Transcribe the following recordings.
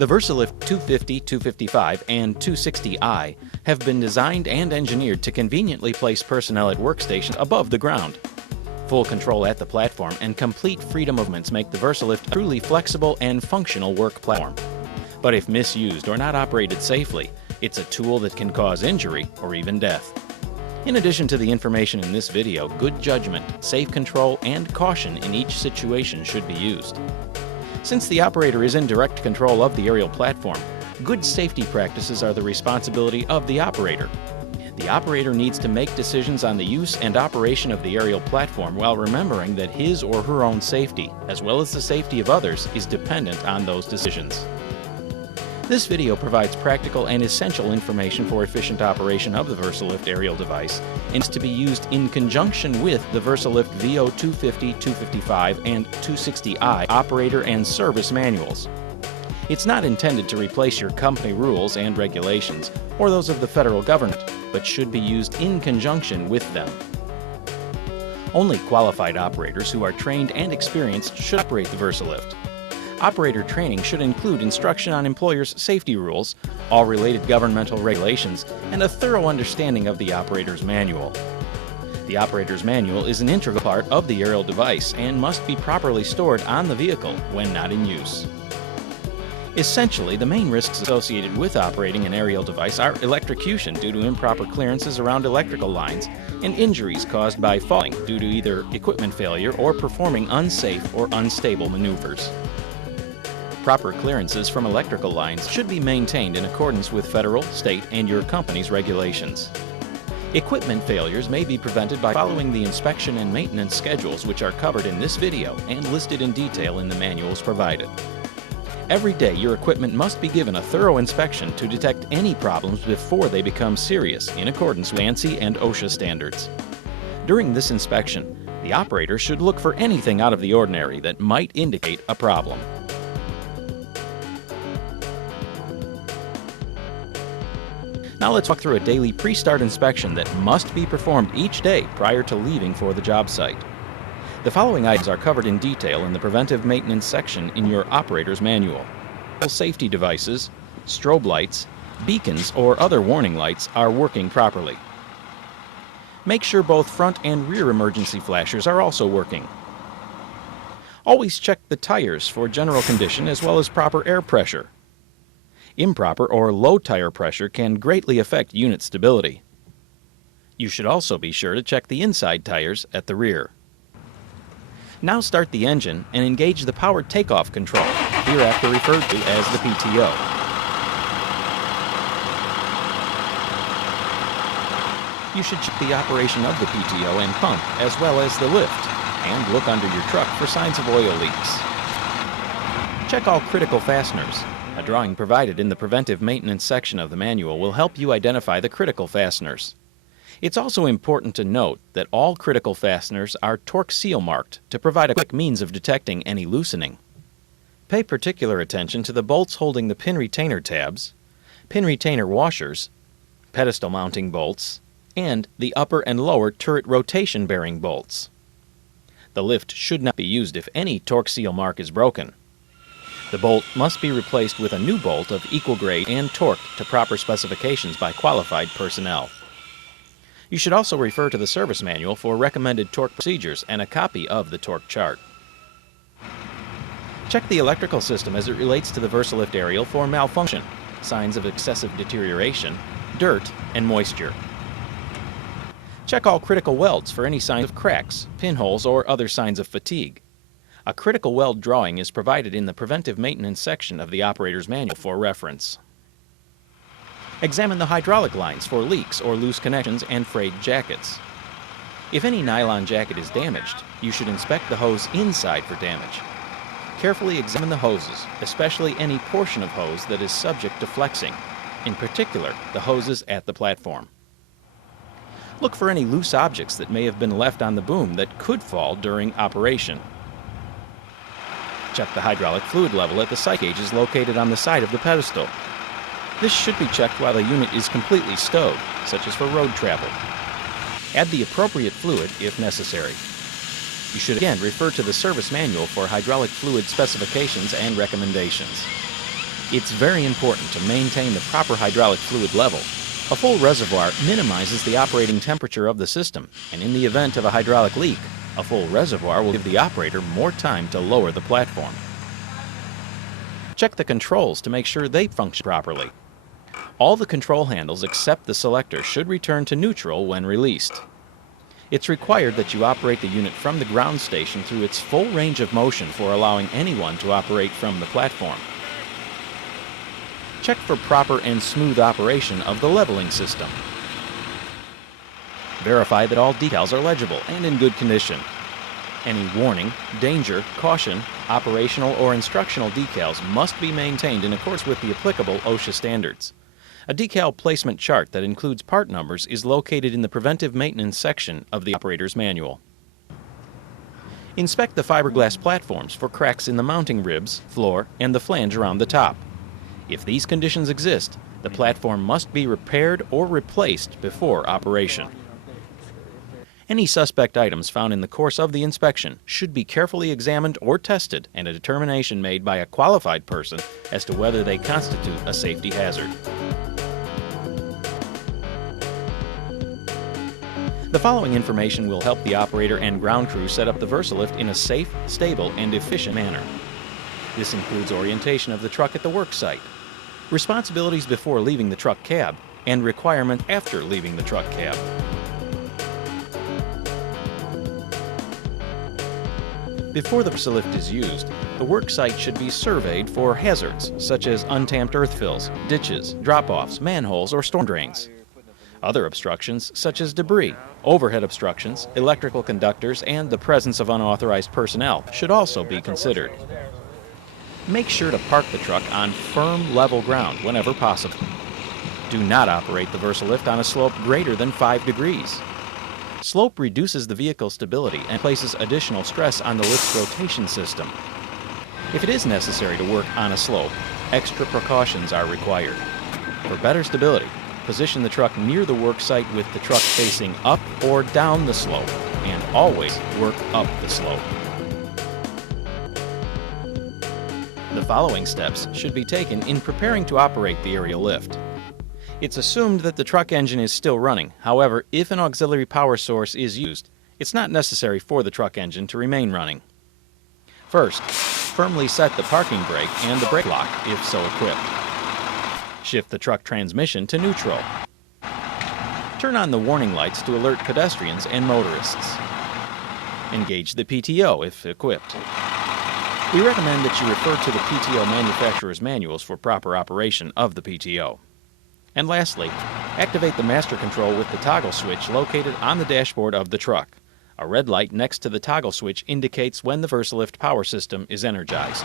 The VersaLift 250, 255, and 260i have been designed and engineered to conveniently place personnel at workstations above the ground. Full control at the platform and complete freedom of movements make the VersaLift a truly flexible and functional work platform. But if misused or not operated safely, it's a tool that can cause injury or even death. In addition to the information in this video, good judgment, safe control, and caution in each situation should be used. Since the operator is in direct control of the aerial platform, good safety practices are the responsibility of the operator. The operator needs to make decisions on the use and operation of the aerial platform while remembering that his or her own safety, as well as the safety of others, is dependent on those decisions. This video provides practical and essential information for efficient operation of the VersaLift aerial device and is to be used in conjunction with the VersaLift VO250-255 and 260i operator and service manuals. It's not intended to replace your company rules and regulations or those of the federal government, but should be used in conjunction with them. Only qualified operators who are trained and experienced should operate the VersaLift. Operator training should include instruction on employers' safety rules, all related governmental regulations, and a thorough understanding of the operator's manual. The operator's manual is an integral part of the aerial device and must be properly stored on the vehicle when not in use. Essentially, the main risks associated with operating an aerial device are electrocution due to improper clearances around electrical lines and injuries caused by falling due to either equipment failure or performing unsafe or unstable maneuvers. Proper clearances from electrical lines should be maintained in accordance with federal, state, and your company's regulations. Equipment failures may be prevented by following the inspection and maintenance schedules which are covered in this video and listed in detail in the manuals provided. Every day, your equipment must be given a thorough inspection to detect any problems before they become serious in accordance with ANSI and OSHA standards. During this inspection, the operator should look for anything out of the ordinary that might indicate a problem. Now let's walk through a daily pre-start inspection that must be performed each day prior to leaving for the job site. The following items are covered in detail in the preventive maintenance section in your operator's manual. Safety devices, strobe lights, beacons, or other warning lights are working properly. Make sure both front and rear emergency flashers are also working. Always check the tires for general condition as well as proper air pressure. Improper or low tire pressure can greatly affect unit stability. You should also be sure to check the inside tires at the rear. Now start the engine and engage the power takeoff control, hereafter referred to as the PTO. You should check the operation of the PTO and pump as well as the lift, and look under your truck for signs of oil leaks. Check all critical fasteners. A drawing provided in the preventive maintenance section of the manual will help you identify the critical fasteners. It's also important to note that all critical fasteners are torque seal marked to provide a quick means of detecting any loosening. Pay particular attention to the bolts holding the pin retainer tabs, pin retainer washers, pedestal mounting bolts, and the upper and lower turret rotation bearing bolts. The lift should not be used if any torque seal mark is broken. The bolt must be replaced with a new bolt of equal grade and torqued to proper specifications by qualified personnel. You should also refer to the service manual for recommended torque procedures and a copy of the torque chart. Check the electrical system as it relates to the VersaLift aerial for malfunction, signs of excessive deterioration, dirt, and moisture. Check all critical welds for any signs of cracks, pinholes, or other signs of fatigue. A critical weld drawing is provided in the preventive maintenance section of the operator's manual for reference. Examine the hydraulic lines for leaks or loose connections and frayed jackets. If any nylon jacket is damaged, you should inspect the hose inside for damage. Carefully examine the hoses, especially any portion of hose that is subject to flexing, in particular the hoses at the platform. Look for any loose objects that may have been left on the boom that could fall during operation. Check the hydraulic fluid level at the sight gauges located on the side of the pedestal. This should be checked while the unit is completely stowed, such as for road travel. Add the appropriate fluid if necessary. You should again refer to the service manual for hydraulic fluid specifications and recommendations. It's very important to maintain the proper hydraulic fluid level. A full reservoir minimizes the operating temperature of the system, and in the event of a hydraulic leak, a full reservoir will give the operator more time to lower the platform. Check the controls to make sure they function properly. All the control handles except the selector should return to neutral when released. It's required that you operate the unit from the ground station through its full range of motion for allowing anyone to operate from the platform. Check for proper and smooth operation of the leveling system. Verify that all decals are legible and in good condition. Any warning, danger, caution, operational or instructional decals must be maintained in accordance with the applicable OSHA standards. A decal placement chart that includes part numbers is located in the preventive maintenance section of the operator's manual. Inspect the fiberglass platforms for cracks in the mounting ribs, floor, and the flange around the top. If these conditions exist, the platform must be repaired or replaced before operation. Any suspect items found in the course of the inspection should be carefully examined or tested and a determination made by a qualified person as to whether they constitute a safety hazard. The following information will help the operator and ground crew set up the VersaLift in a safe, stable, and efficient manner. This includes orientation of the truck at the work site, responsibilities before leaving the truck cab, and requirement after leaving the truck cab. Before the VersaLift is used, the work site should be surveyed for hazards such as untamped earth fills, ditches, drop-offs, manholes, or storm drains. Other obstructions such as debris, overhead obstructions, electrical conductors, and the presence of unauthorized personnel should also be considered. Make sure to park the truck on firm, level ground whenever possible. Do not operate the VersaLift on a slope greater than 5 degrees. Slope reduces the vehicle's stability and places additional stress on the lift's rotation system. If it is necessary to work on a slope, extra precautions are required. For better stability, position the truck near the work site with the truck facing up or down the slope, and always work up the slope. The following steps should be taken in preparing to operate the aerial lift. It's assumed that the truck engine is still running. However, if an auxiliary power source is used, it's not necessary for the truck engine to remain running. First, firmly set the parking brake and the brake lock if so equipped. Shift the truck transmission to neutral. Turn on the warning lights to alert pedestrians and motorists. Engage the PTO if equipped. We recommend that you refer to the PTO manufacturer's manuals for proper operation of the PTO. And lastly, activate the master control with the toggle switch located on the dashboard of the truck. A red light next to the toggle switch indicates when the VersaLift power system is energized.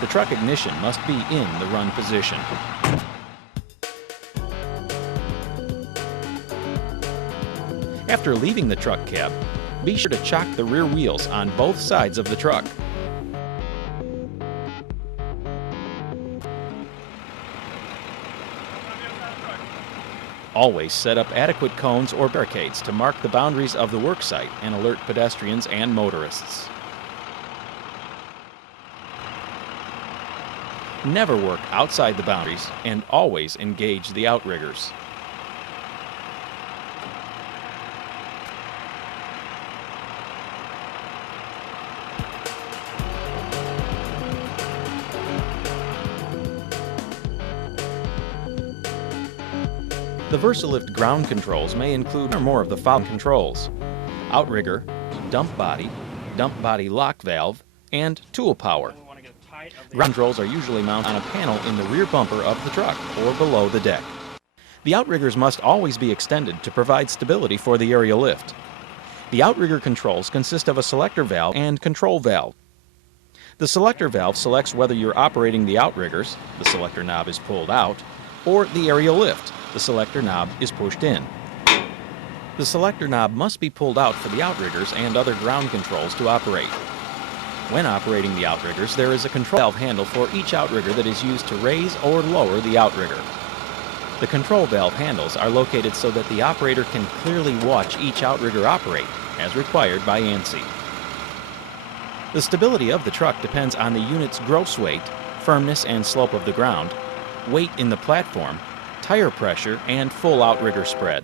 The truck ignition must be in the run position. After leaving the truck cab, be sure to chock the rear wheels on both sides of the truck. Always set up adequate cones or barricades to mark the boundaries of the work site and alert pedestrians and motorists. Never work outside the boundaries and always engage the outriggers. The VersaLift ground controls may include one or more of the following controls: outrigger, dump body lock valve, and tool power. Ground controls are usually mounted on a panel in the rear bumper of the truck or below the deck. The outriggers must always be extended to provide stability for the aerial lift. The outrigger controls consist of a selector valve and control valve. The selector valve selects whether you're operating the outriggers, the selector knob is pulled out, or the aerial lift, the selector knob is pushed in. The selector knob must be pulled out for the outriggers and other ground controls to operate. When operating the outriggers, there is a control valve handle for each outrigger that is used to raise or lower the outrigger. The control valve handles are located so that the operator can clearly watch each outrigger operate, as required by ANSI. The stability of the truck depends on the unit's gross weight, firmness and slope of the ground, weight in the platform, tire pressure, and full outrigger spread.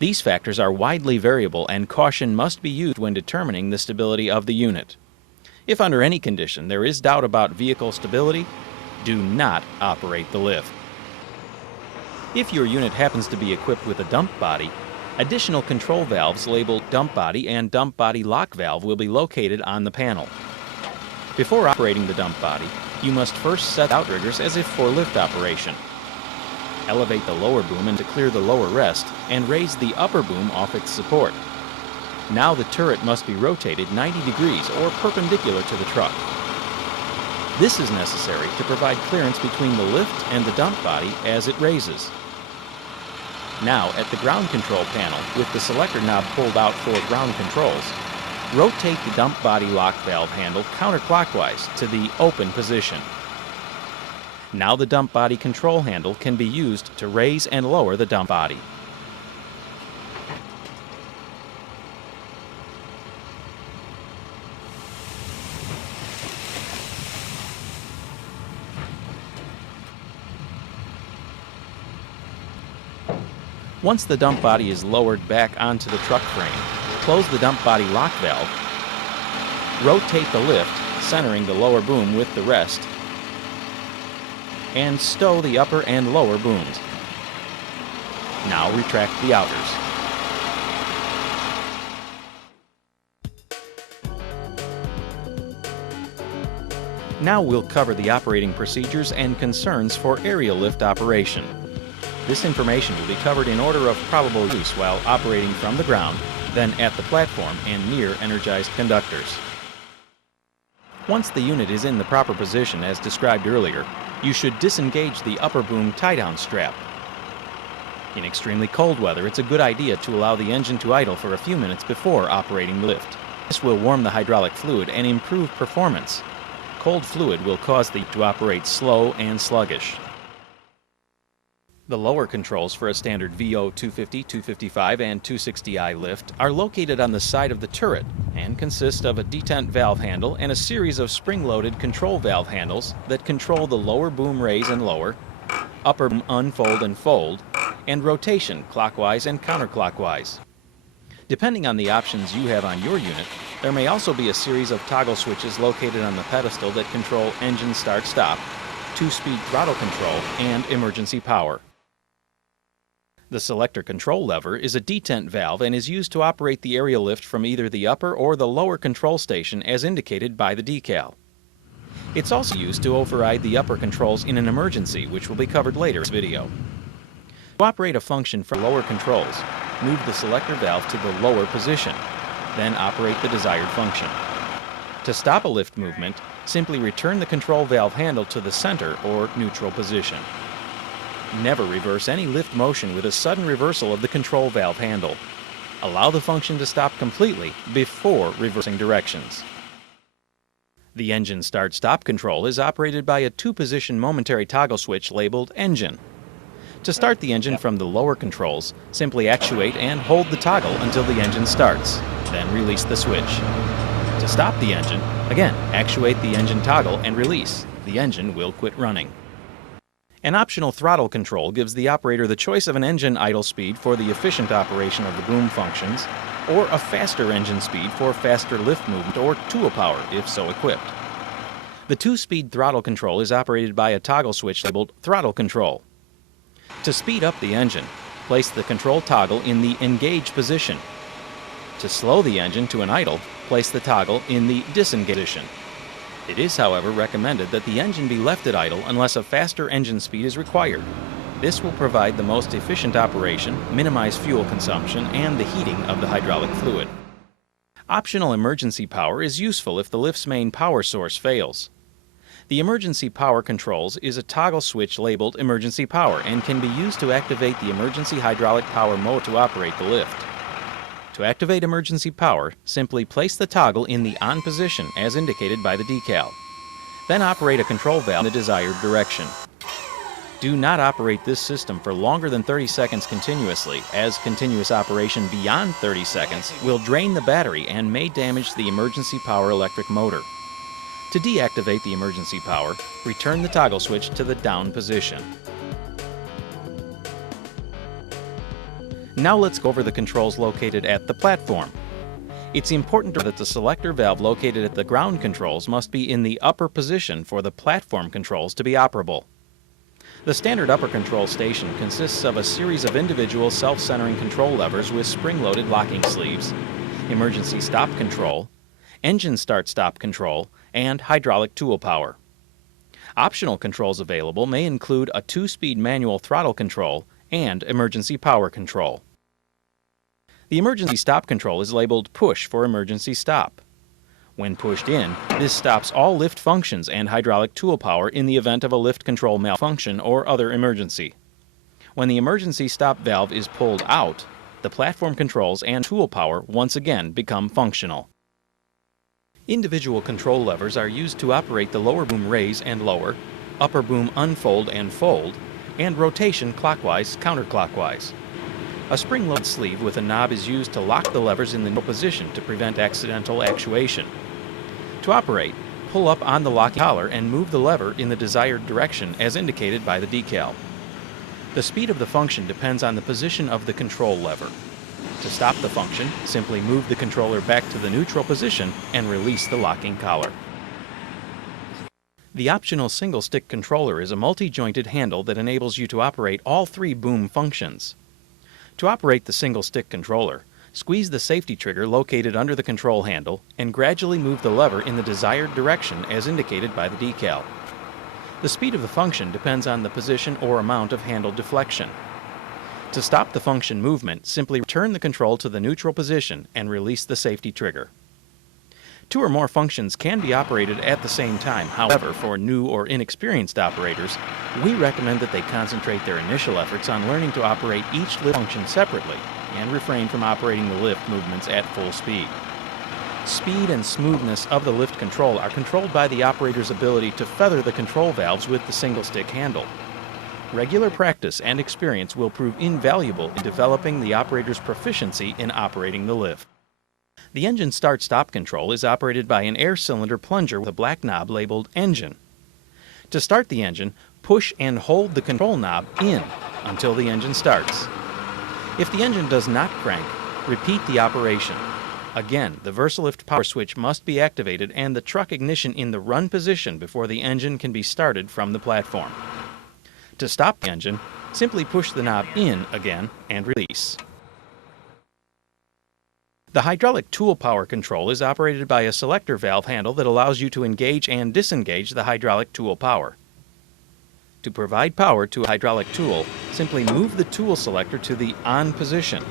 These factors are widely variable and caution must be used when determining the stability of the unit. If under any condition there is doubt about vehicle stability, do not operate the lift. If your unit happens to be equipped with a dump body, additional control valves labeled dump body and dump body lock valve will be located on the panel. Before operating the dump body, you must first set outriggers as if for lift operation. Elevate the lower boom to clear the lower rest and raise the upper boom off its support. Now the turret must be rotated 90 degrees or perpendicular to the truck. This is necessary to provide clearance between the lift and the dump body as it raises. Now at the ground control panel, with the selector knob pulled out for ground controls, rotate the dump body lock valve handle counterclockwise to the open position. Now the dump body control handle can be used to raise and lower the dump body. Once the dump body is lowered back onto the truck frame, close the dump body lock valve, rotate the lift, centering the lower boom with the rest, and stow the upper and lower booms. Now retract the outers. Now we'll cover the operating procedures and concerns for aerial lift operation. This information will be covered in order of probable use while operating from the ground, then at the platform and near energized conductors. Once the unit is in the proper position as described earlier, you should disengage the upper boom tie-down strap. In extremely cold weather, it's a good idea to allow the engine to idle for a few minutes before operating the lift. This will warm the hydraulic fluid and improve performance. Cold fluid will cause the to operate slow and sluggish. The lower controls for a standard VO250, 255, and 260i lift are located on the side of the turret and consist of a detent valve handle and a series of spring-loaded control valve handles that control the lower boom raise and lower, upper boom unfold and fold, and rotation clockwise and counterclockwise. Depending on the options you have on your unit, there may also be a series of toggle switches located on the pedestal that control engine start-stop, 2-speed throttle control, and emergency power. The selector control lever is a detent valve and is used to operate the aerial lift from either the upper or the lower control station as indicated by the decal. It's also used to override the upper controls in an emergency, which will be covered later in this video. To operate a function from lower controls, move the selector valve to the lower position, then operate the desired function. To stop a lift movement, simply return the control valve handle to the center or neutral position. Never reverse any lift motion with a sudden reversal of the control valve handle. Allow the function to stop completely before reversing directions. The engine start-stop control is operated by a 2-position momentary toggle switch labeled Engine. To start the engine from the lower controls, simply actuate and hold the toggle until the engine starts, then release the switch. To stop the engine, again, actuate the engine toggle and release. The engine will quit running. An optional throttle control gives the operator the choice of an engine idle speed for the efficient operation of the boom functions, or a faster engine speed for faster lift movement or tool power, if so equipped. The 2-speed throttle control is operated by a toggle switch labeled Throttle Control. To speed up the engine, place the control toggle in the Engage position. To slow the engine to an idle, place the toggle in the Disengage position. It is, however, recommended that the engine be left at idle unless a faster engine speed is required. This will provide the most efficient operation, minimize fuel consumption, and the heating of the hydraulic fluid. Optional emergency power is useful if the lift's main power source fails. The emergency power controls is a toggle switch labeled Emergency Power and can be used to activate the emergency hydraulic power mode to operate the lift. To activate emergency power, simply place the toggle in the on position as indicated by the decal. Then operate a control valve in the desired direction. Do not operate this system for longer than 30 seconds continuously, as continuous operation beyond 30 seconds will drain the battery and may damage the emergency power electric motor. To deactivate the emergency power, return the toggle switch to the down position. Now let's go over the controls located at the platform. It's important to note that the selector valve located at the ground controls must be in the upper position for the platform controls to be operable. The standard upper control station consists of a series of individual self-centering control levers with spring-loaded locking sleeves, emergency stop control, engine start-stop control, and hydraulic tool power. Optional controls available may include a 2-speed manual throttle control and emergency power control. The emergency stop control is labeled Push for emergency stop. When pushed in, this stops all lift functions and hydraulic tool power in the event of a lift control malfunction or other emergency. When the emergency stop valve is pulled out, the platform controls and tool power once again become functional. Individual control levers are used to operate the lower boom raise and lower, upper boom unfold and fold, and rotation clockwise, counterclockwise. A spring-loaded sleeve with a knob is used to lock the levers in the no position to prevent accidental actuation. To operate, pull up on the locking collar and move the lever in the desired direction as indicated by the decal. The speed of the function depends on the position of the control lever. To stop the function, simply move the controller back to the neutral position and release the locking collar. The optional single-stick controller is a multi-jointed handle that enables you to operate all 3 boom functions. To operate the single-stick controller, squeeze the safety trigger located under the control handle and gradually move the lever in the desired direction as indicated by the decal. The speed of the function depends on the position or amount of handle deflection. To stop the function movement, simply return the control to the neutral position and release the safety trigger. 2 or more functions can be operated at the same time. However, for new or inexperienced operators, we recommend that they concentrate their initial efforts on learning to operate each lift function separately and refrain from operating the lift movements at full speed. Speed and smoothness of the lift control are controlled by the operator's ability to feather the control valves with the single-stick handle. Regular practice and experience will prove invaluable in developing the operator's proficiency in operating the lift. The engine start-stop control is operated by an air cylinder plunger with a black knob labeled Engine. To start the engine, push and hold the control knob in until the engine starts. If the engine does not crank, repeat the operation. Again, the VersaLift power switch must be activated and the truck ignition in the run position before the engine can be started from the platform. To stop the engine, simply push the knob in again and release. The hydraulic tool power control is operated by a selector valve handle that allows you to engage and disengage the hydraulic tool power. To provide power to a hydraulic tool, simply move the tool selector to the on position.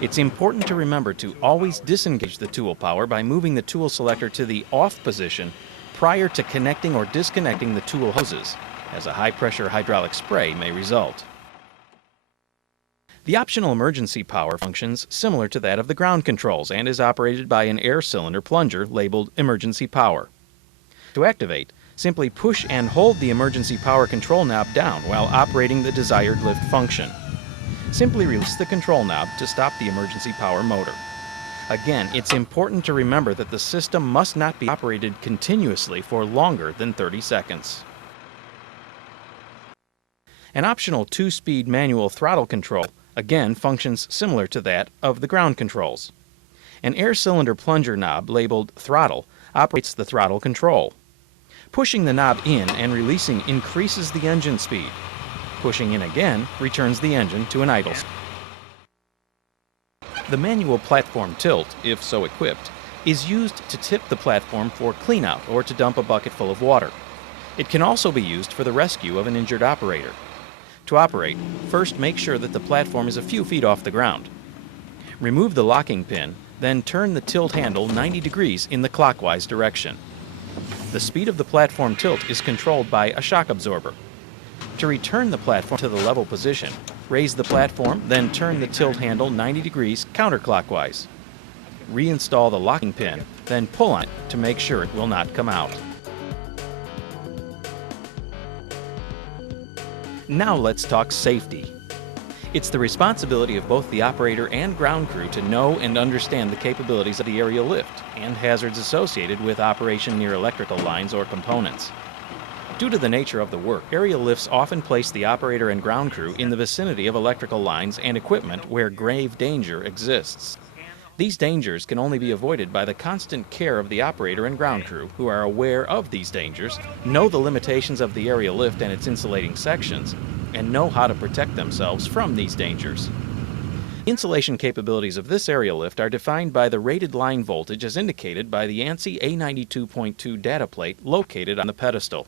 It's important to remember to always disengage the tool power by moving the tool selector to the off position prior to connecting or disconnecting the tool hoses, as a high-pressure hydraulic spray may result. The optional emergency power functions similar to that of the ground controls and is operated by an air cylinder plunger labeled Emergency Power. To activate, simply push and hold the emergency power control knob down while operating the desired lift function. Simply release the control knob to stop the emergency power motor. Again, it's important to remember that the system must not be operated continuously for longer than 30 seconds. An optional 2-speed manual throttle control again functions similar to that of the ground controls. An air cylinder plunger knob labeled Throttle operates the throttle control. Pushing the knob in and releasing increases the engine speed. Pushing in again returns the engine to an idle state. The manual platform tilt, if so equipped, is used to tip the platform for cleanout or to dump a bucket full of water. It can also be used for the rescue of an injured operator. To operate, first make sure that the platform is a few feet off the ground. Remove the locking pin, then turn the tilt handle 90 degrees in the clockwise direction. The speed of the platform tilt is controlled by a shock absorber. To return the platform to the level position, raise the platform, then turn the tilt handle 90 degrees counterclockwise. Reinstall the locking pin, then pull on it to make sure it will not come out. Now let's talk safety. It's the responsibility of both the operator and ground crew to know and understand the capabilities of the aerial lift and hazards associated with operation near electrical lines or components. Due to the nature of the work, aerial lifts often place the operator and ground crew in the vicinity of electrical lines and equipment where grave danger exists. These dangers can only be avoided by the constant care of the operator and ground crew, who are aware of these dangers, know the limitations of the aerial lift and its insulating sections, and know how to protect themselves from these dangers. Insulation capabilities of this aerial lift are defined by the rated line voltage as indicated by the ANSI A92.2 data plate located on the pedestal.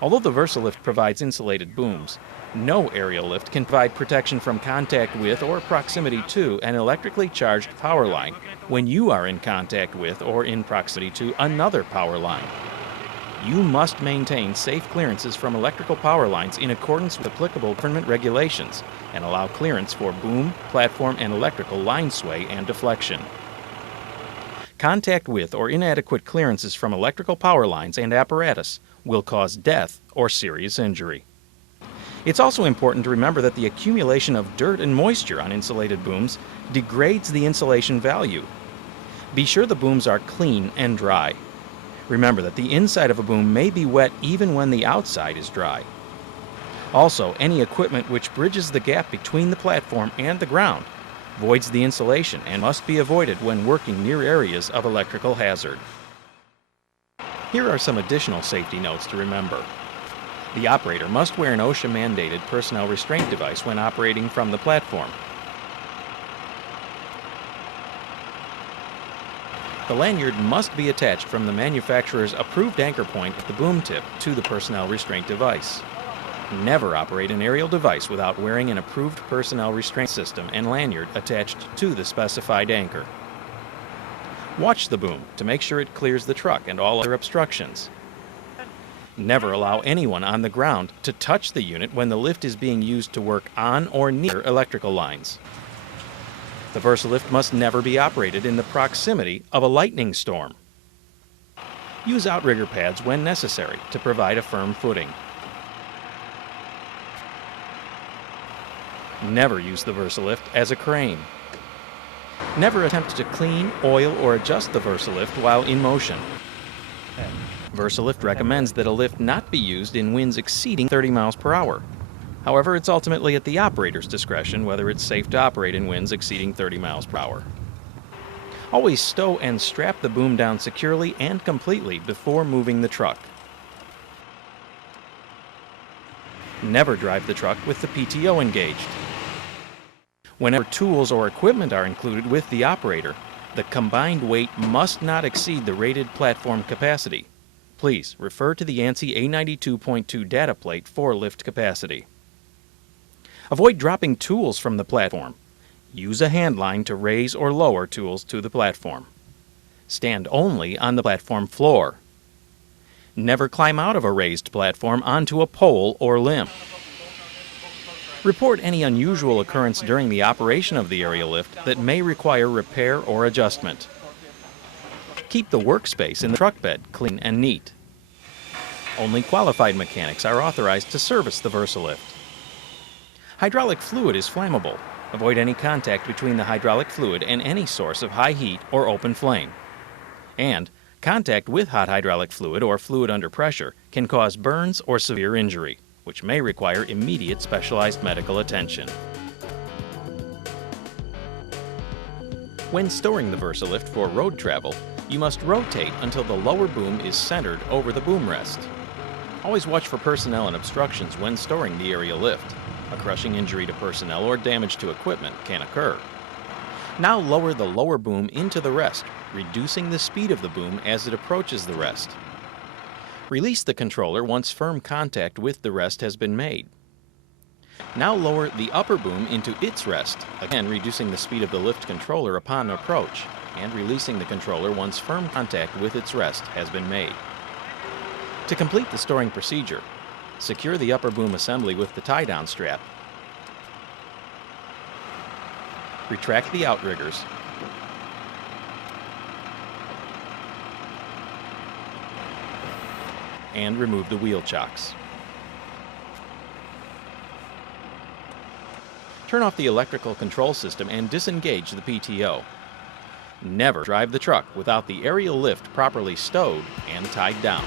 Although the VersaLift provides insulated booms, no aerial lift can provide protection from contact with or proximity to an electrically charged power line when you are in contact with or in proximity to another power line. You must maintain safe clearances from electrical power lines in accordance with applicable government regulations and allow clearance for boom, platform, and electrical line sway and deflection. Contact with or inadequate clearances from electrical power lines and apparatus will cause death or serious injury. It's also important to remember that the accumulation of dirt and moisture on insulated booms degrades the insulation value. Be sure the booms are clean and dry. Remember that the inside of a boom may be wet even when the outside is dry. Also, any equipment which bridges the gap between the platform and the ground voids the insulation and must be avoided when working near areas of electrical hazard. Here are some additional safety notes to remember. The operator must wear an OSHA-mandated personnel restraint device when operating from the platform. The lanyard must be attached from the manufacturer's approved anchor point at the boom tip to the personnel restraint device. Never operate an aerial device without wearing an approved personnel restraint system and lanyard attached to the specified anchor. Watch the boom to make sure it clears the truck and all other obstructions. Never allow anyone on the ground to touch the unit when the lift is being used to work on or near electrical lines. The VersaLift must never be operated in the proximity of a lightning storm. Use outrigger pads when necessary to provide a firm footing. Never use the VersaLift as a crane. Never attempt to clean, oil, or adjust the VersaLift while in motion. VersaLift recommends that a lift not be used in winds exceeding 30 miles per hour. However, it's ultimately at the operator's discretion whether it's safe to operate in winds exceeding 30 miles per hour. Always stow and strap the boom down securely and completely before moving the truck. Never drive the truck with the PTO engaged. Whenever tools or equipment are included with the operator, the combined weight must not exceed the rated platform capacity. Please refer to the ANSI A92.2 data plate for lift capacity. Avoid dropping tools from the platform. Use a hand line to raise or lower tools to the platform. Stand only on the platform floor. Never climb out of a raised platform onto a pole or limb. Report any unusual occurrence during the operation of the aerial lift that may require repair or adjustment. Keep the workspace in the truck bed clean and neat. Only qualified mechanics are authorized to service the VersaLift. Hydraulic fluid is flammable. Avoid any contact between the hydraulic fluid and any source of high heat or open flame. And contact with hot hydraulic fluid or fluid under pressure can cause burns or severe injury, which may require immediate specialized medical attention. When storing the VersaLift for road travel, you must rotate until the lower boom is centered over the boom rest. Always watch for personnel and obstructions when storing the aerial lift. A crushing injury to personnel or damage to equipment can occur. Now lower the lower boom into the rest, reducing the speed of the boom as it approaches the rest. Release the controller once firm contact with the rest has been made. Now lower the upper boom into its rest, again reducing the speed of the lift controller upon approach, and releasing the controller once firm contact with its rest has been made. To complete the storing procedure, secure the upper boom assembly with the tie-down strap. Retract the outriggers. And remove the wheel chocks. Turn off the electrical control system and disengage the PTO. Never drive the truck without the aerial lift properly stowed and tied down.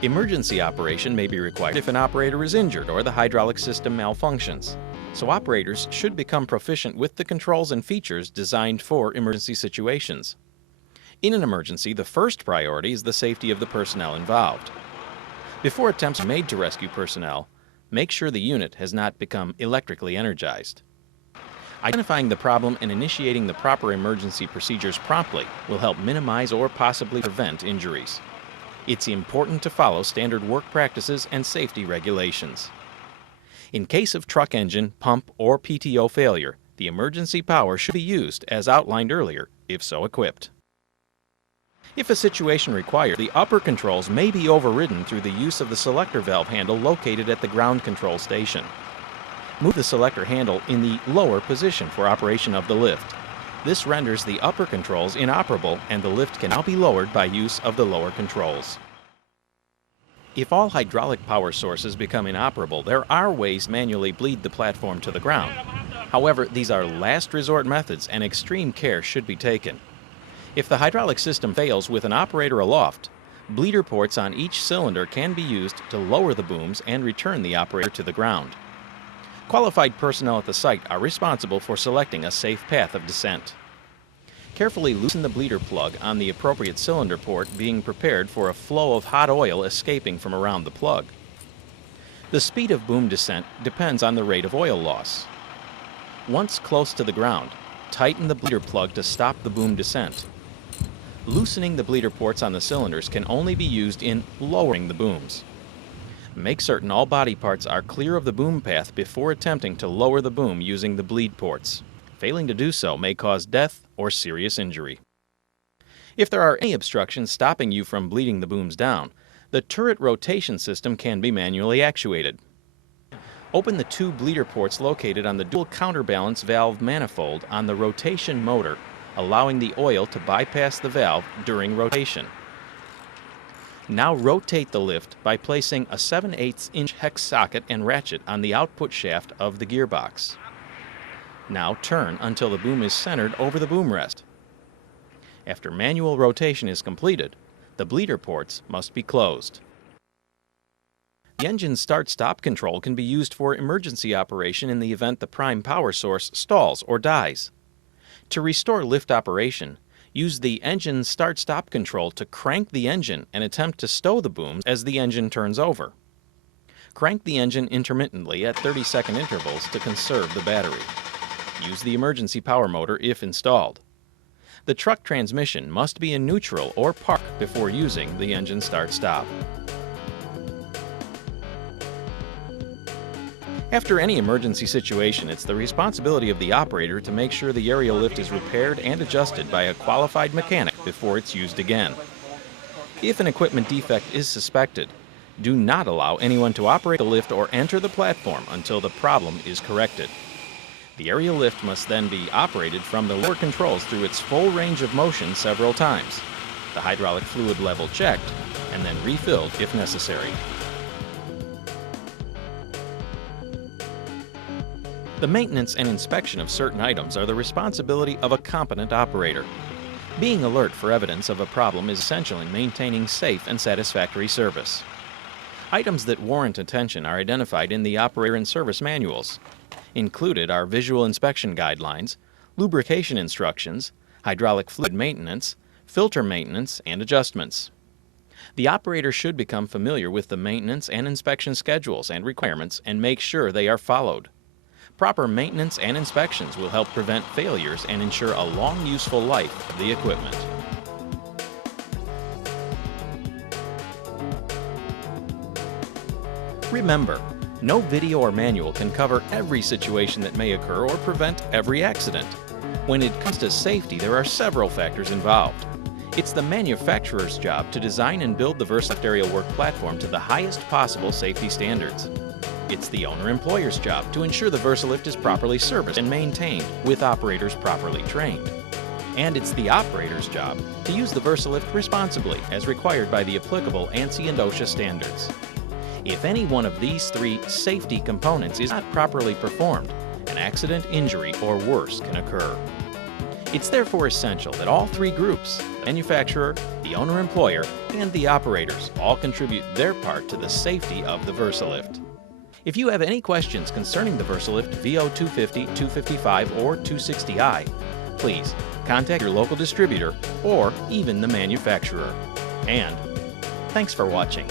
Emergency operation may be required if an operator is injured or the hydraulic system malfunctions, so operators should become proficient with the controls and features designed for emergency situations. In an emergency, the first priority is the safety of the personnel involved. Before attempts are made to rescue personnel, make sure the unit has not become electrically energized. Identifying the problem and initiating the proper emergency procedures promptly will help minimize or possibly prevent injuries. It's important to follow standard work practices and safety regulations. In case of truck engine, pump, or PTO failure, the emergency power should be used as outlined earlier, if so equipped. If a situation requires, the upper controls may be overridden through the use of the selector valve handle located at the ground control station. Move the selector handle in the lower position for operation of the lift. This renders the upper controls inoperable and the lift can now be lowered by use of the lower controls. If all hydraulic power sources become inoperable, there are ways to manually bleed the platform to the ground. However, these are last resort methods and extreme care should be taken. If the hydraulic system fails with an operator aloft, bleeder ports on each cylinder can be used to lower the booms and return the operator to the ground. Qualified personnel at the site are responsible for selecting a safe path of descent. Carefully loosen the bleeder plug on the appropriate cylinder port, being prepared for a flow of hot oil escaping from around the plug. The speed of boom descent depends on the rate of oil loss. Once close to the ground, tighten the bleeder plug to stop the boom descent. Loosening the bleeder ports on the cylinders can only be used in lowering the booms. Make certain all body parts are clear of the boom path before attempting to lower the boom using the bleed ports. Failing to do so may cause death or serious injury. If there are any obstructions stopping you from bleeding the booms down, the turret rotation system can be manually actuated. Open the two bleeder ports located on the dual counterbalance valve manifold on the rotation motor, allowing the oil to bypass the valve during rotation. Now rotate the lift by placing a 7/8" hex socket and ratchet on the output shaft of the gearbox. Now turn until the boom is centered over the boom rest. After manual rotation is completed, the bleeder ports must be closed. The engine start-stop control can be used for emergency operation in the event the prime power source stalls or dies. To restore lift operation, use the engine start-stop control to crank the engine and attempt to stow the booms as the engine turns over. Crank the engine intermittently at 30-second intervals to conserve the battery. Use the emergency power motor if installed. The truck transmission must be in neutral or park before using the engine start-stop. After any emergency situation, it's the responsibility of the operator to make sure the aerial lift is repaired and adjusted by a qualified mechanic before it's used again. If an equipment defect is suspected, do not allow anyone to operate the lift or enter the platform until the problem is corrected. The aerial lift must then be operated from the lower controls through its full range of motion several times, the hydraulic fluid level checked, and then refilled if necessary. The maintenance and inspection of certain items are the responsibility of a competent operator. Being alert for evidence of a problem is essential in maintaining safe and satisfactory service. Items that warrant attention are identified in the operator and service manuals. Included are visual inspection guidelines, lubrication instructions, hydraulic fluid maintenance, filter maintenance, and adjustments. The operator should become familiar with the maintenance and inspection schedules and requirements and make sure they are followed. Proper maintenance and inspections will help prevent failures and ensure a long, useful life of the equipment. Remember, no video or manual can cover every situation that may occur or prevent every accident. When it comes to safety, there are several factors involved. It's the manufacturer's job to design and build the VersaLift aerial work platform to the highest possible safety standards. It's the owner-employer's job to ensure the VersaLift is properly serviced and maintained with operators properly trained. and it's the operator's job to use the VersaLift responsibly as required by the applicable ANSI and OSHA standards. If any one of these three safety components is not properly performed, an accident, injury, or worse can occur. It's therefore essential that all three groups, the manufacturer, the owner-employer, and the operators, all contribute their part to the safety of the VersaLift. If you have any questions concerning the VersaLift VO250, 255, or 260i, please contact your local distributor or even the manufacturer. And thanks for watching.